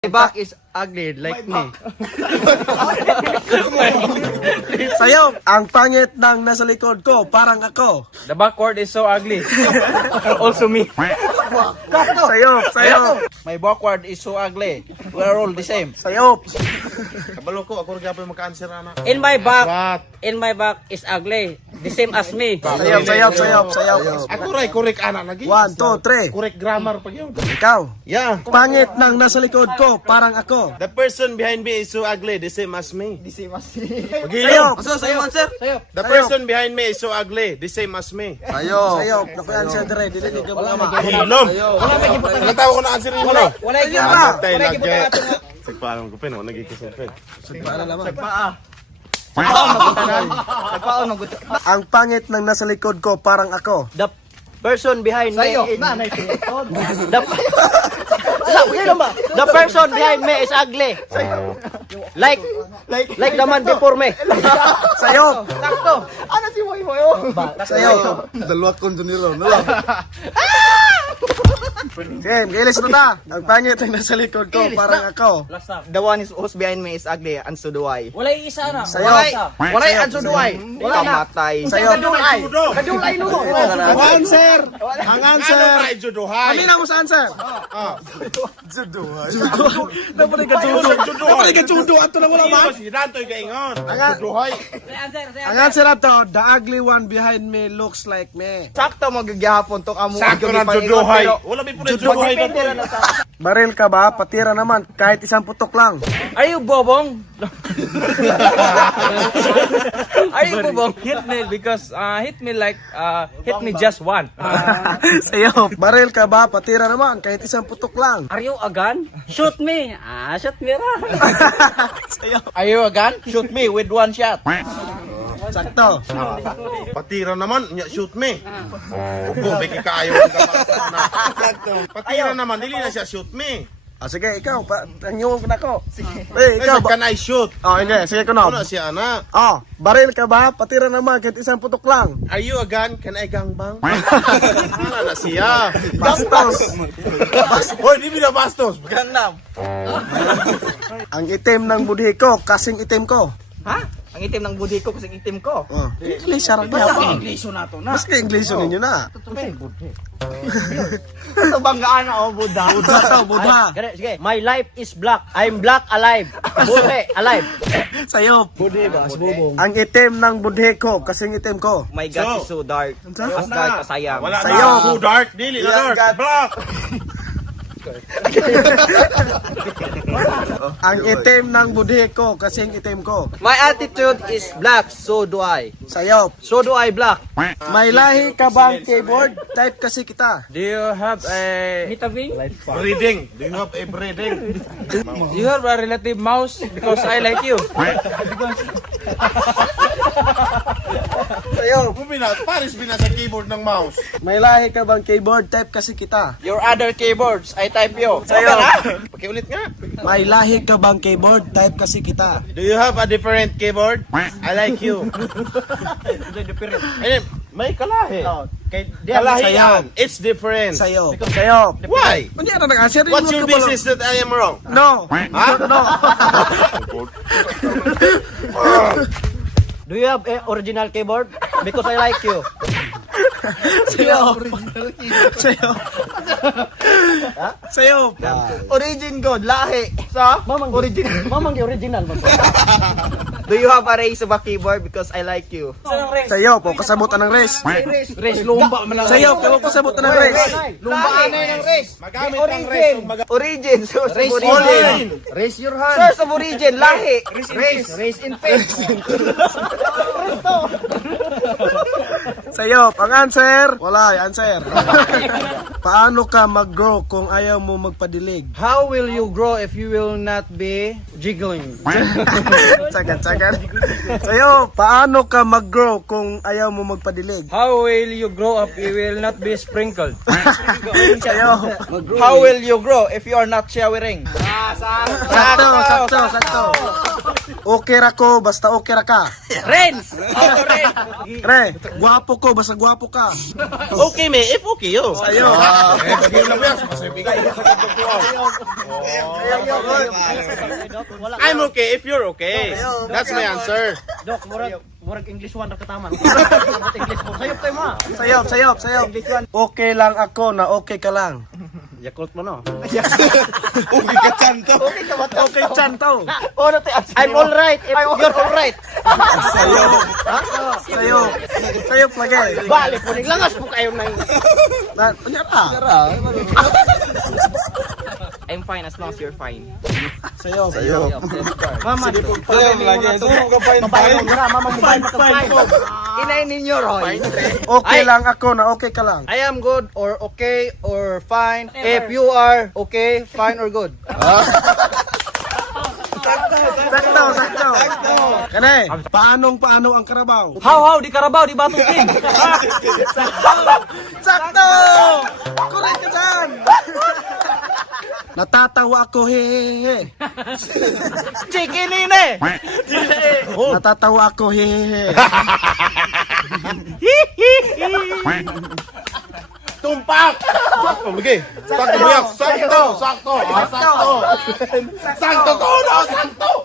My back is ugly like me. Sayo, ang pangit ng nasa likod ko, parang ako. The backward is so ugly. Also me. Sayo. My backward is so ugly. We are all the same. Sayo. Kabalo ko, ako rin gapon maka-answer na. In my back is ugly. The same as me. Sayo. Ako rin, correct anak lagi. 1, 2, 3. Correct grammar pag yun. Ikaw. Yeah. Pangit ng nasa likod ko, parang ako. The person behind me is so ugly, the same as me. Sayo. Sayo, answer. The person behind me is so ugly, the same as me. Sayo. Nakuyan siya dire, dili ka mga ama. Hilom! Natawa ko na answer yun mo. Wala Sayo ba? Tay lagi. Sagpaalam ko pin, nagkikisod pin. Paala naman. Ang pangit ng nasa likod ko, parang ako. The person behind me is... The person behind me is ugly. Like the man before me. Sayo. Sakto. Sayo. Dalawa kondo nilo. Game, gilis na ta. Ang pangit ng nasa likod ko, parang ako. The one who's behind me is ugly, and so do I. Wala yung isa na. Sayo. Wala, and so do I. Kamatay. Sayo. Kadulay no. Ang answer. Ang answer. Ano ba ijuduhan? Kanina mo sa answer. Napalay ka judo. Ato na wala ba? Si Dantoy kaingon. Ang- Juduhay. Ang answer na to, the ugly one behind me looks like me. Sakto magyagihapon to kamo. Sakto na juduhay. Wala may po na juduhay na to. Baril ka ba? Patira naman. Kahit isang putok lang. Are you bobong? Are you bobong? Hit me because hit me like hit me just one. Sayo. Baril ka ba? Patira naman. Kahit isang putok lang. Are you a gun? Shoot me. Shoot me ra. Sayo. Are you a gun? Shoot me with one shot. Sakto. Patira naman, shoot me. Ugo, may kikaayaw na. Patira naman, dili na siya shoot me. Sige, ikaw. Tanyong na ko. Eh, ikaw. Can I shoot? Hindi. Sige ko na. Ano siya na? Baril ka ba? Patira naman. Kahit isang putok lang. Are you a gun? Can I gangbang? Ano na siya? Bastos. Hoy, di mo na bastos. Gangnam. Ang itim ng budhi ko, kasing itim ko. Ha? Ang itim ng budi ko kasi itim ko. English, sarang Basta niya. English na to na. Mas ka-English ninyo na. Ito banggaan ako, Buddha. Budha. Sige. My life is black. I'm black alive. Buddha, alive. Sayo. Budhe ba? Bubong. Ang itim ng budhi ko, kasing itim ko. My God is so dark. As dark as I am. Wala Sayo. na. So dark. Dili na dark. Black. Ang itim ng budhi ko, kasing itim ko. My attitude is black, so do I. Sayo. So do I black. May lahi ka bang keyboard? Type kasi kita. Do you have a Hitaving? Breeding. Do you have a breeding? you have a relative mouse because I like you. Sayo. Paris binasa keyboard ng mouse. May lahi ka bang keyboard? Type kasi kita. Your other keyboards, I type you. Sayo. Pakiulit nga. May lahi ka bang keyboard? Type kasi kita. Do you have a different keyboard? I like you. Ayun, may kalahi. Kalahi yan. It's different. Sayo. Sayo. Why? Hindi na nag-answer. What's your business that I am wrong? No. No. Do you have a original keyboard? Because I like you. Sayo. Sayo. Sayo. Origin God, lahi. Sa? Original. Mamang original. Do you have a race of a keyboard? Because I like you. Sayo po, kasabutan ng race. Race, lumba man lang. Sayo, kayo kasabutan ng race. Lumbaan na ng race. Magamit ng race. Origin. Source of Race origin. Raise your hand. Source of origin, lahi. Raise in face. Sayo, ang answer. Wala, answer. Paano ka mag-grow kung ayaw mo magpadilig? How will you grow if you will not be jiggling? Sagad. Sayo, paano ka mag-grow kung ayaw mo magpadilig? How will you grow up? You will not be sprinkled. Sayo. How will you grow if you are not showering? Sakto. Okay ra ko, basta okay ra ka. Renz! Oh, Renz! Re, gwapo ko, basta gwapo ka. Okay, me. If okay, yo. Sayo. Bigyan lang yan. Masibigay ka sa I'm okay if you're okay. That's my answer. Dok, murag English 1 ra kataman. English mo. Sayop tayo ma. Sayop. Okay lang ako na okay ka lang. Yakult mo no. Okay ka chan to. Okay, chan to. Oh, I'm all right. If you're all right. Sayop lagi. Bali po langas mo kayo nang Panyara. I'm fine as long as you're fine. Sayop. mama. Mama mo Inay ninyo Roy. Okay lang ako na okay ka lang. I am good or okay or fine. If you are okay, fine or good. Sakto. Kane, paano ang karabaw? How, di Carabao, di Batutin! Sakto! Correct ka dyan! Natatawa ako, hehehe. Chikinine. Natatawa ako, hehehe. Tumpak! Sakto, bigay. Sakto, buyak. Sakto. Sakto ko, no? Sakto.